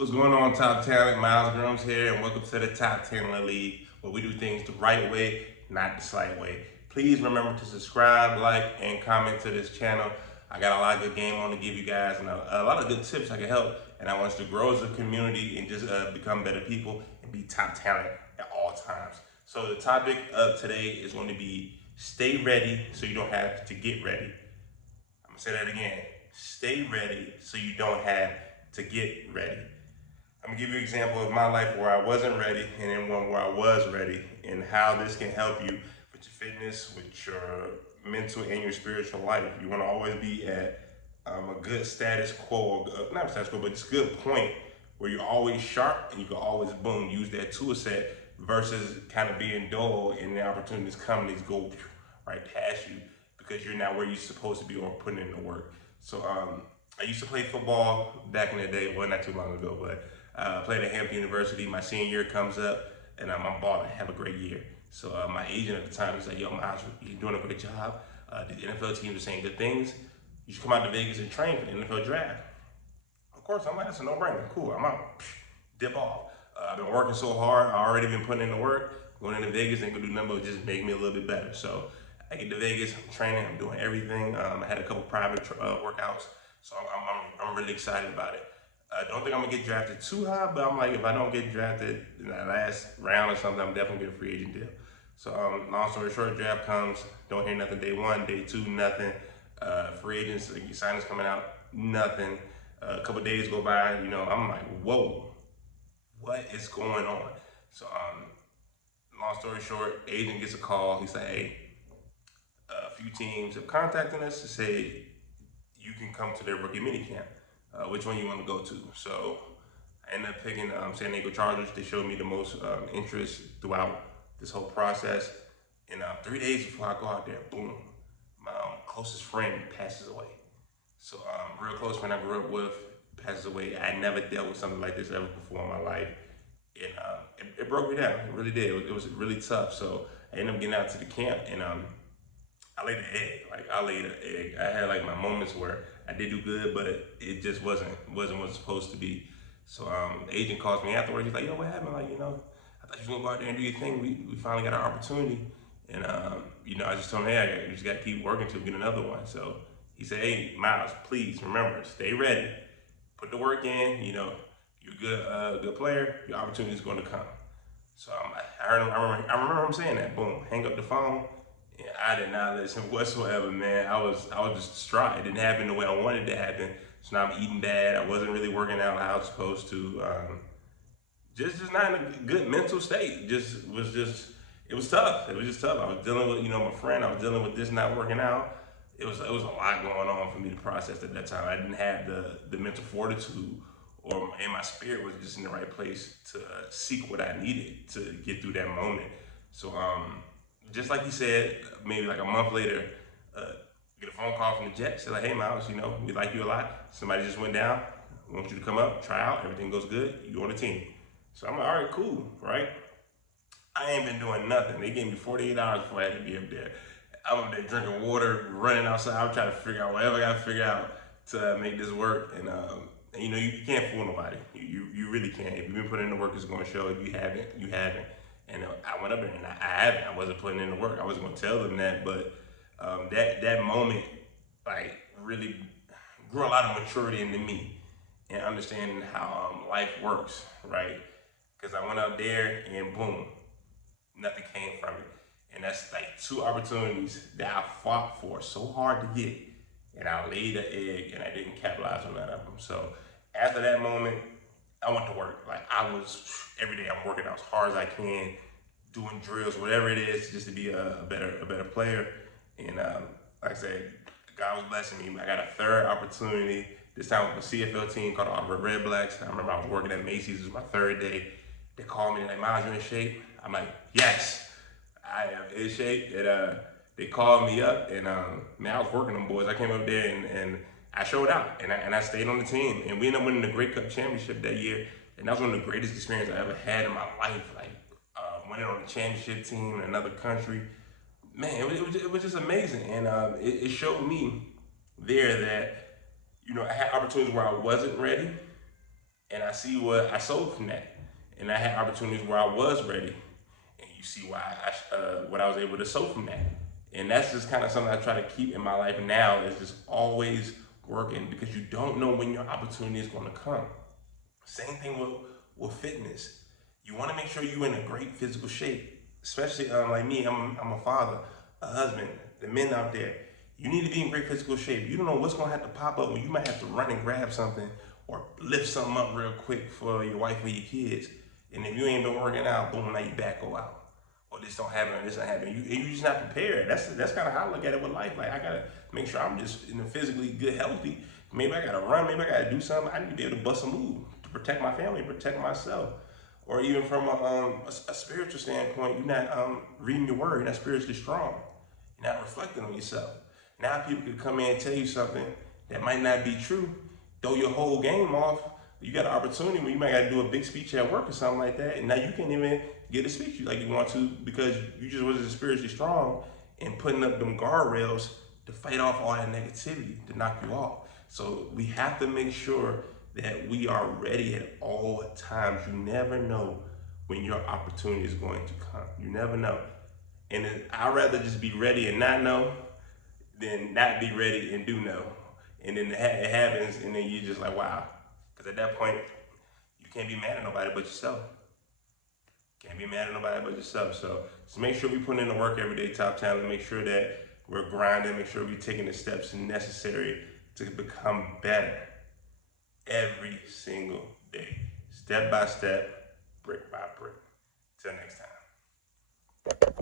What's going on, Top Talent? Miles Grooms here, and welcome to the Top Talent League, where we do things the right way, not the slight way. Please remember to subscribe, like, and comment to this channel. I got a lot of good game on to give you guys, and a lot of good tips I can help. And I want us to grow as a community and just become better people and be top talent at all times. So the topic of today is going to be stay ready so you don't have to get ready. I'm gonna say that again. Stay ready so you don't have to get ready. I'm gonna give you an example of my life where I wasn't ready and then one where I was ready, and how this can help you with your fitness, with your mental and your spiritual life. You wanna always be at a good status quo, not status quo, but just good point where you're always sharp and you can always boom, use that tool set versus kind of being dull and the opportunities come, these go right past you because you're not where you're supposed to be or putting in the work. So I used to play football back in the day, well, not too long ago, but played at Hampton University. My senior year comes up, and I'm balling, have a great year. So my agent at the time, he's like, yo, Miles, you're doing a great job. The NFL teams are saying good things. You should come out to Vegas and train for the NFL draft. Of course, I'm like, that's a no-brainer. Cool, I'm out. Dip off. I've been working so hard. I already been putting in the work. Going into Vegas ain't gonna do nothing but just make me a little bit better. So I get to Vegas, I'm training, I'm doing everything. I had a couple private workouts, so I'm really excited about it. I don't think I'm gonna get drafted too high, but I'm like, if I don't get drafted in that last round or something, I'm definitely gonna get a free agent deal. So long story short, draft comes, don't hear nothing day one, day two, nothing. Free agents, signings coming out, nothing. A couple days go by, I'm like, whoa, what is going on? So long story short, agent gets a call. He's like, hey, a few teams have contacted us to say you can come to their rookie minicamp. Which one you want to go to? So I ended up picking San Diego Chargers. They showed me the most interest throughout this whole process. And 3 days before I go out there, boom, my closest friend passes away. So real close friend I grew up with passes away. I never dealt with something like this ever before in my life. And it broke me down. It really did. It was really tough. So I ended up getting out to the camp, and I laid an egg. I laid an egg. I had my moments where I did do good, but it just wasn't what it's supposed to be. So the agent calls me afterwards. He's like, yo, what happened? I thought you was gonna go out there and do your thing. We finally got our opportunity. And I just told him, hey, you just gotta keep working to get another one. So he said, hey, Miles, please remember, stay ready. Put the work in, you're a good player, your opportunity is gonna come. So I heard him, I remember him saying that, boom, hang up the phone. And I did not listen whatsoever, man. I was just distraught. It didn't happen the way I wanted it to happen. So now I'm eating bad. I wasn't really working out how I was supposed to. Just not in a good mental state. It was tough. It was just tough. I was dealing with, my friend. I was dealing with this not working out. It was a lot going on for me to process at that time. I didn't have the mental fortitude, and my spirit was just in the right place to seek what I needed to get through that moment. So just like he said, maybe a month later, get a phone call from the Jets. They're like, hey, Miles, we like you a lot. Somebody just went down. We want you to come up, try out. Everything goes good. You on the team. So I'm like, all right, cool, right? I ain't been doing nothing. They gave me 48 hours before I had to be up there. I'm up there drinking water, running outside. I'm trying to figure out whatever I got to figure out to make this work. And you can't fool nobody. You really can't. If you've been putting in the work, it's going to show. If you haven't, you haven't. And I went up there and I haven't. I wasn't putting in the work. I wasn't going to tell them that, but that moment really grew a lot of maturity into me and understanding how life works, right? Because I went out there and boom, nothing came from it. And that's two opportunities that I fought for so hard to get, and I laid the egg and I didn't capitalize on none of them. So after that moment, I went to work. Every day I'm working out as hard as I can, doing drills, whatever it is, just to be a better player. And like I said, God was blessing me. I got a third opportunity, this time with a CFL team called the Auburn Red Blacks. I remember I was working at Macy's, it was my third day. They called me, they're like, Miles, you in shape? I'm like, yes, I am in shape. And they called me up, and man, I was working them boys. I came up there and I showed out, and I stayed on the team. And we ended up winning the Great Cup Championship that year. And that was one of the greatest experiences I ever had in my life. Winning on the championship team in another country. Man, it was just amazing. And it showed me there that, I had opportunities where I wasn't ready. And I see what I sold from that. And I had opportunities where I was ready. And you see why what I was able to sow from that. And that's just kind of something I try to keep in my life now, is just always working, because you don't know when your opportunity is going to come. Same thing with fitness. You want to make sure you're in a great physical shape, especially like me. I'm a father, a husband. The men out there, you need to be in great physical shape. You don't know what's going to have to pop up when you might have to run and grab something or lift something up real quick for your wife or your kids. And if you ain't been working out, boom, now your back go out. Or this don't happen, or this don't happen. You just not prepared. That's kind of how I look at it with life. Like, I gotta make sure I'm just in a physically good, healthy. Maybe I gotta run. Maybe I gotta do something. I need to be able to bust a move to protect my family, protect myself. Or even from a spiritual standpoint, you're not reading your word. You're not spiritually strong. You're not reflecting on yourself. Now people could come in and tell you something that might not be true, throw your whole game off. You got an opportunity where you might got to do a big speech at work or something like that, and now you can't even get a speech like you want to, because you just wasn't spiritually strong and putting up them guardrails to fight off all that negativity to knock you off. So we have to make sure that we are ready at all times. You never know when your opportunity is going to come. You never know. And I'd rather just be ready and not know than not be ready and do know. And then it happens, and then you're just like, wow. Because at that point, you can't be mad at nobody but yourself. Can't be mad at nobody but yourself. So just make sure we put in the work every day, top talent. Make sure that we're grinding. Make sure we're taking the steps necessary to become better every single day, step by step, brick by brick. Till next time.